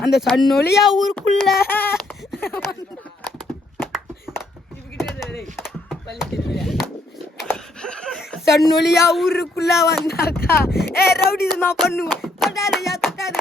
அந்த சன்னொலியா ஊருக்குள்ள சன்னொலியா ஊருக்குள்ள வந்தாக்கா ரவுடி தான் பண்ணுவோம். தொட்டாதையா தொட்டாது